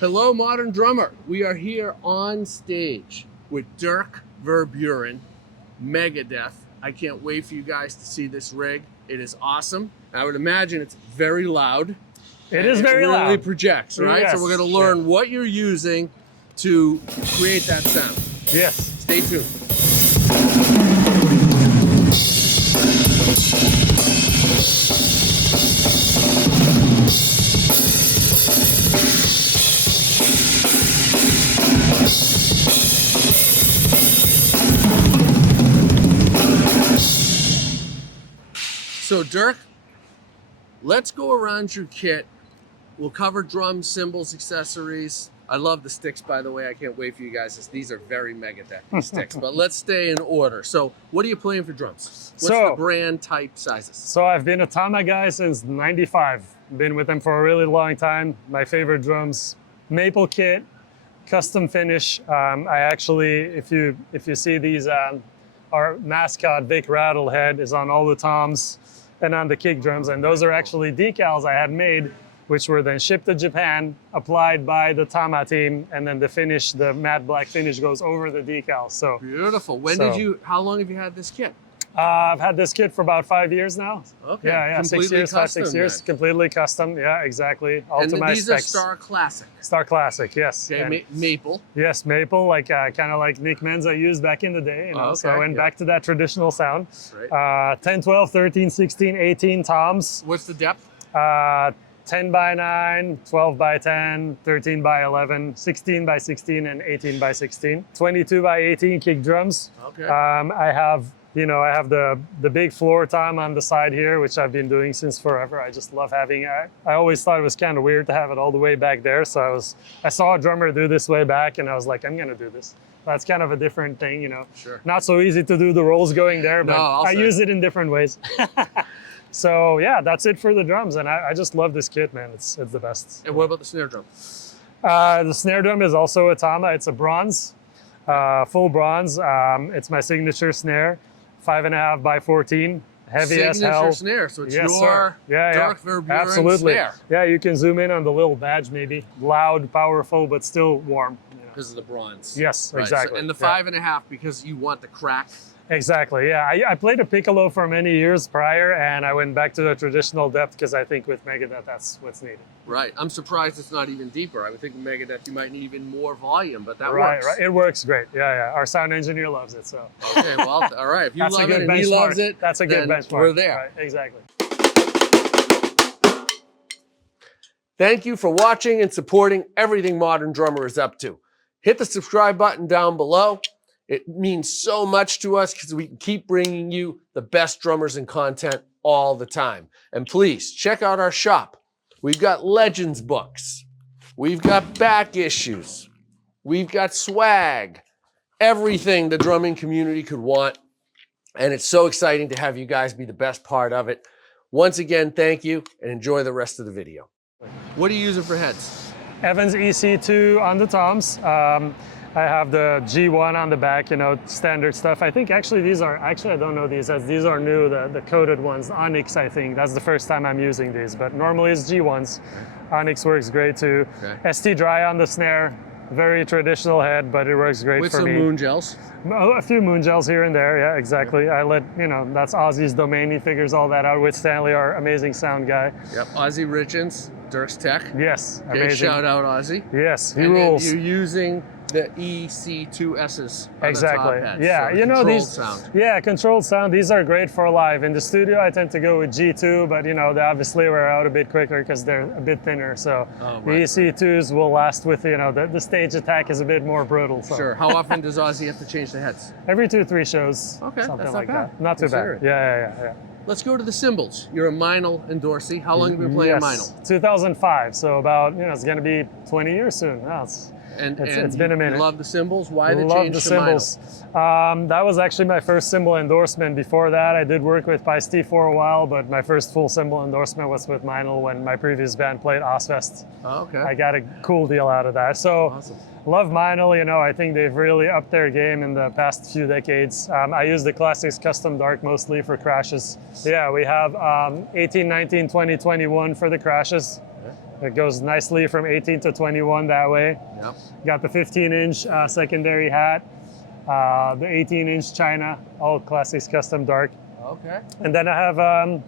Hello, modern drummer. We are here on stage with Dirk Verbeuren, Megadeth. I can't wait for you guys to see this rig. It is awesome. I would imagine it's very loud. It is very loud. It really projects, right? Yes. So we're going to learn what you're using to create that sound. Yes. Stay tuned. So Dirk, let's go around your kit. We'll cover drums, cymbals, accessories. I love the sticks, by the way. I can't wait for you guys. These are very Megadeth, these sticks. But let's stay in order. So what are you playing for drums? What's the brand, type, sizes? So I've been a Tama guy since '95. Been with them for a really long time. My favorite drums, maple kit, custom finish. I actually, if you see these, our mascot, Vic Rattlehead, is on all the toms and on the kick drums. And those are actually decals I had made, which were then shipped to Japan, applied by the Tama team, and then the finish, the matte black finish, goes over the decals. So beautiful. How long have you had this kit? I've had this kit for about 5 years now. Okay. Yeah, 6 years, 5, 6 years. Then. Completely custom. Yeah, exactly. All and to my these specs. are Starclassic. Starclassic, yes. Okay, maple. Yes, maple, like kind of like Nick Menza used back in the day. You know? So I went back to that traditional sound. Right. 10, 12, 13, 16, 18 toms. What's the depth? 10 by 9, 12 by 10, 13 by 11, 16 by 16, and 18 by 16. 22 by 18 kick drums. Okay. I have the big floor tom on the side here, which I've been doing since forever. I just love having it. I always thought it was kind of weird to have it all the way back there. So I saw a drummer do this way back, and I was like, I'm gonna do this. That's kind of a different thing, you know. Sure. Not so easy to do the rolls going there, but I use it in different ways. So yeah, that's it for the drums, and I just love this kit, man. It's the best. And what about the snare drum? The snare drum is also a Tama. It's a bronze, full bronze. It's my signature snare, 5.5 by 14, heavy as hell. Signature snare, so it's your Dirk Verbeuren snare. Yeah, you can zoom in on the little badge maybe. Loud, powerful, but still warm. Because of the bronze. Yes, exactly. So, and the 5.5 because you want the crack. Exactly, yeah. I played a piccolo for many years prior, and I went back to the traditional depth because I think with Megadeth, that's what's needed. Right. I'm surprised it's not even deeper. I would think with Megadeth, you might need even more volume, but that works. Right, it works great. Yeah. Our sound engineer loves it, so. Okay, well, all right. If you love it and he loves it, that's a good benchmark. We're there. Right, exactly. Thank you for watching and supporting everything Modern Drummer is up to. Hit the subscribe button down below. It means so much to us because we can keep bringing you the best drummers and content all the time. And please check out our shop. We've got Legends books. We've got back issues. We've got swag. Everything the drumming community could want. And it's so exciting to have you guys be the best part of it. Once again, thank you and enjoy the rest of the video. What are you using for heads? Evans EC2 on the toms. I have the G1 on the back, you know, standard stuff. I think actually these are, I don't know these as these are new, the coated ones, Onyx, I think. That's the first time I'm using these, but normally it's G1s. Onyx works great too. Okay. ST Dry on the snare, very traditional head, but it works great for me. With some moon gels? A few moon gels here and there, yeah, exactly. Okay. I let, you know, that's Ozzy's domain. He figures all that out with Stanley, our amazing sound guy. Yep, Ozzy Richens, Dirk's Tech. Yes, okay, amazing. Shout out Ozzy. Yes, he rules. You're using the EC2Ss on exactly. the top head. Yeah, so you know these. Sound. Yeah, controlled sound. These are great for live. In the studio, I tend to go with G2, but you know they obviously wear out a bit quicker because they're a bit thinner. So the EC2s will last with the stage attack is a bit more brutal. So. Sure. How often does Ozzy have to change the heads? Every 2-3 shows. Okay, something that's like not that. Not too bad. Yeah. Let's go to the cymbals. You're a Meinl endorsee. How long have you been playing Meinl? 2005. So about it's going to be 20 years soon. No, it's been a minute. You love the cymbals? Why the change to cymbals? That was actually my first cymbal endorsement. Before that, I did work with Byzance for a while, but my first full cymbal endorsement was with Meinl when my previous band played Ozfest. Oh, okay. I got a cool deal out of that. So awesome. Love Meinl. You know, I think they've really upped their game in the past few decades. I use the Classics Custom Dark mostly for crashes. Yeah, we have 18, 19, 20, 21 for the crashes. It goes nicely from 18 to 21 that way. Yep. Got the 15-inch secondary hat, the 18-inch China, all classics custom dark. Okay. And then I have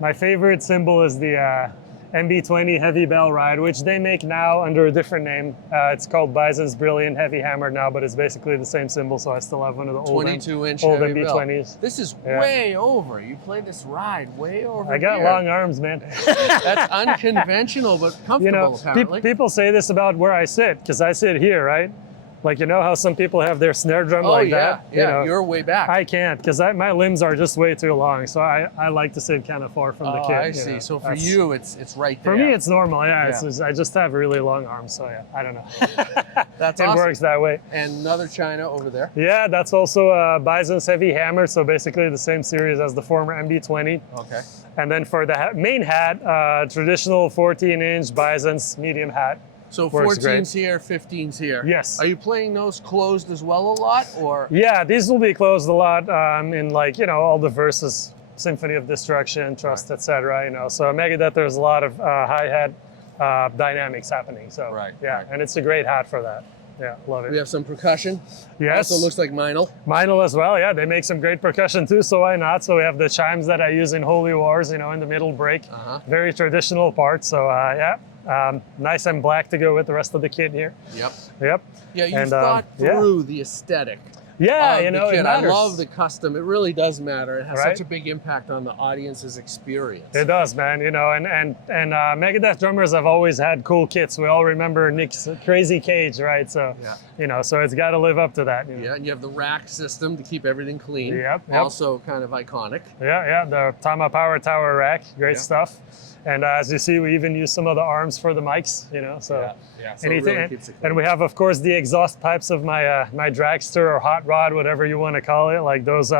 my favorite cymbal is the MB20 Heavy Bell Ride, which they make now under a different name. It's called Byzance Brilliant Heavy Hammer now, but it's basically the same cymbal, so I still have one of the old 22-inch old heavy MB20s. bell. This is way over. You played this ride way over. I got here. long arms, man. That's unconventional, but comfortable, You know, apparently. people say this about where I sit, because I sit here, right? Like, you know how some people have their snare drum like that? Yeah, You know, you're way back. I can't, because my limbs are just way too long, so I like to sit kind of far from the kit. I you see. know. So for That's- you, it's right there. For me, it's normal, yeah. Yeah. I just have really long arms, so yeah, I don't know. That's It awesome. works that way. And another China over there. Yeah, that's also a Byzance Heavy Hammer, so basically the same series as the former MB20. Okay. And then for the main hat, traditional 14-inch Byzance medium hat. So Works 14's here, 15's here. Yes. Are you playing those closed as well a lot, or? Yeah, these will be closed a lot in, like, you know, all the Versus, Symphony of Destruction, Trust, etc. You know, so Megadeth, there's a lot of hi-hat dynamics happening. So Right, yeah, right. and it's a great hat for that. Yeah, love We it. have some percussion. Yes. Also looks like Meinl. Meinl as well. Yeah, they make some great percussion too. So why not? So we have the chimes that I use in Holy Wars. You know, in the middle break. Very traditional part. So yeah. Nice and black to go with the rest of the kit here. Yep. Yep. Yeah, you And, thought yeah. through the aesthetic. Yeah, of you the know, kit. it matters. I love the custom. It really does matter. It has Right? such a big impact on the audience's experience. It does, man. You know, and Megadeth drummers have always had cool kits. We all remember Nick's crazy cage, right? So, Yeah. you know, so it's got to live up to that. You know? Yeah, and you have the rack system to keep everything clean. Yep. Also kind of iconic. Yeah, the Tama Power Tower rack, great Yeah. stuff. And as you see, we even use some of the arms for the mics, you know, so yeah. So anything. it really keeps it clean. And we have, of course, the exhaust pipes of my my dragster or hot rod, whatever you want to call it, like those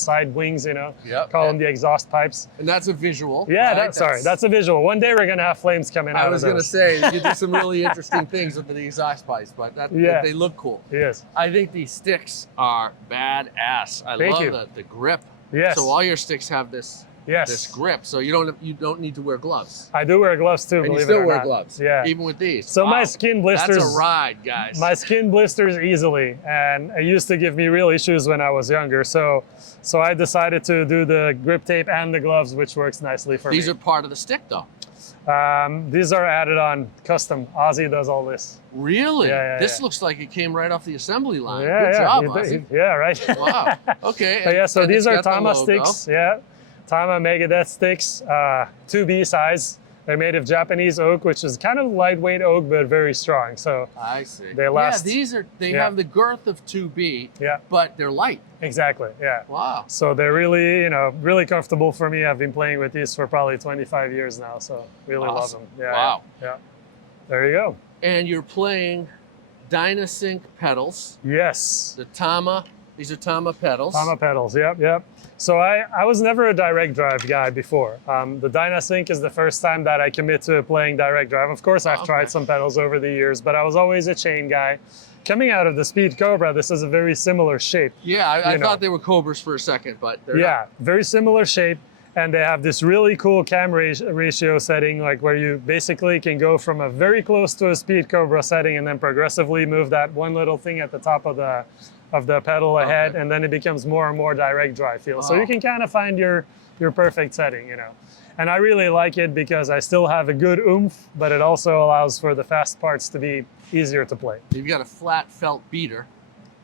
side wings, you know, Yep. call them the exhaust pipes. And that's a visual. Yeah, right? that's a visual. One day we're gonna have flames coming out I of was those. going to say, you do some really interesting things with the exhaust pipes, but Yeah. they look cool. Yes. I think these sticks are badass. I Thank love you. the grip. Yes. So all your sticks have this Yes. grip, so you don't need to wear gloves. I do wear gloves too, And you believe still it or wear not. gloves, Yeah. even with these. So my Wow. skin blisters. That's a ride, guys. My skin blisters easily, and it used to give me real issues when I was younger. So I decided to do the grip tape and the gloves, which works nicely for These me. are part of the stick, though. These are added on custom. Ozzy does all this. Really? Yeah, this yeah. looks like it came right off the assembly line. Yeah, Good yeah, job, he- Ozzy. yeah, right. Wow. Okay. But yeah, so and these it's are got the Tama logo. sticks. Yeah, Tama Megadeth sticks, 2B size. They're made of Japanese oak, which is kind of lightweight oak, but very strong. So I see. They last- Yeah, they Yeah. have the girth of 2B, yeah, but they're light. exactly. Yeah. Wow. So they're really, you know, really comfortable for me. I've been playing with these for probably 25 years now, so really love Awesome. them. Yeah, Wow. Yeah. There you go. And you're playing Dyna-Sync pedals. Yes. The Tama, these are Tama pedals. Tama pedals. Yep. So I was never a direct drive guy before. The Dyna-Sync is the first time that I commit to playing direct drive. Of course, I've okay. tried some pedals over the years, but I was always a chain guy. Coming out of the Speed Cobra, this is a very similar shape. Yeah, I You know. thought they were Cobras for a second, but they're Yeah, very similar shape. And they have this really cool cam ratio setting, like where you basically can go from a very close to a Speed Cobra setting and then progressively move that one little thing at the top of the pedal ahead, Okay. and then it becoms more and more direct drive feel. So Wow. you can kind of find your perfect setting, you know. And I really like it because I still have a good oomph, but it also allows for the fast parts to be easier to play. You've got a flat felt beater,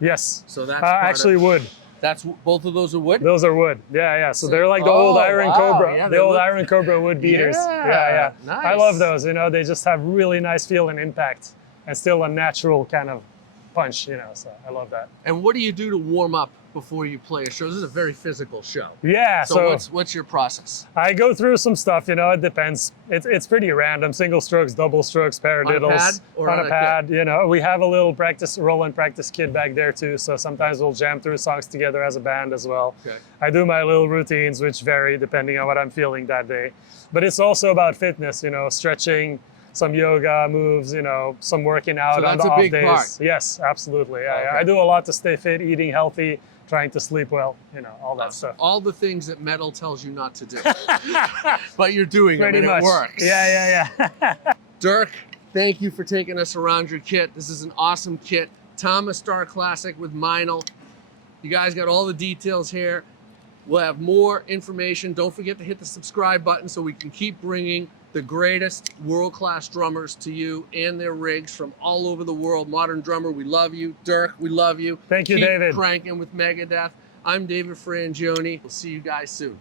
Yes. so that's Actually wood. That's both of those are wood. Those are wood. Yeah. So they're like the old Oh, Iron wow. Cobra, Yeah, the they old look- Iron Cobra wood beaters. Yeah, I nice. love those. You know, they just have really nice feel and impact, and still a natural kind of punch. You know, so I love that. And what do you do to warm up before you play a show? This is a very physical show. Yeah. So what's your process? I go through some stuff. You know, it depends. It's pretty random. Single strokes, double strokes, paradiddles. pad or on on a a pad. You know, we have a little roll and practice kit back there too. So sometimes we'll jam through songs together as a band as well. Okay. I do my little routines, which vary depending on what I'm feeling that day. But it's also about fitness, you know, stretching, some yoga moves, you know, some working out So on that's the a off big days. part. Yes, absolutely. Okay. I do a lot to stay fit, eating healthy, trying to sleep well, you know, all that stuff. All the things that metal tells you not to do, but you're doing Pretty them much. and it works. Yeah. Dirk, thank you for taking us around your kit. This is an awesome kit. Tama Star Classic with Meinl. You guys got all the details here. We'll have more information. Don't forget to hit the subscribe button so we can keep bringing the greatest world-class drummers to you and their rigs from all over the world. Modern Drummer, we love you. Dirk, we love you. Thank you, Keep David. cranking with Megadeth. I'm David Frangioni. We'll see you guys soon.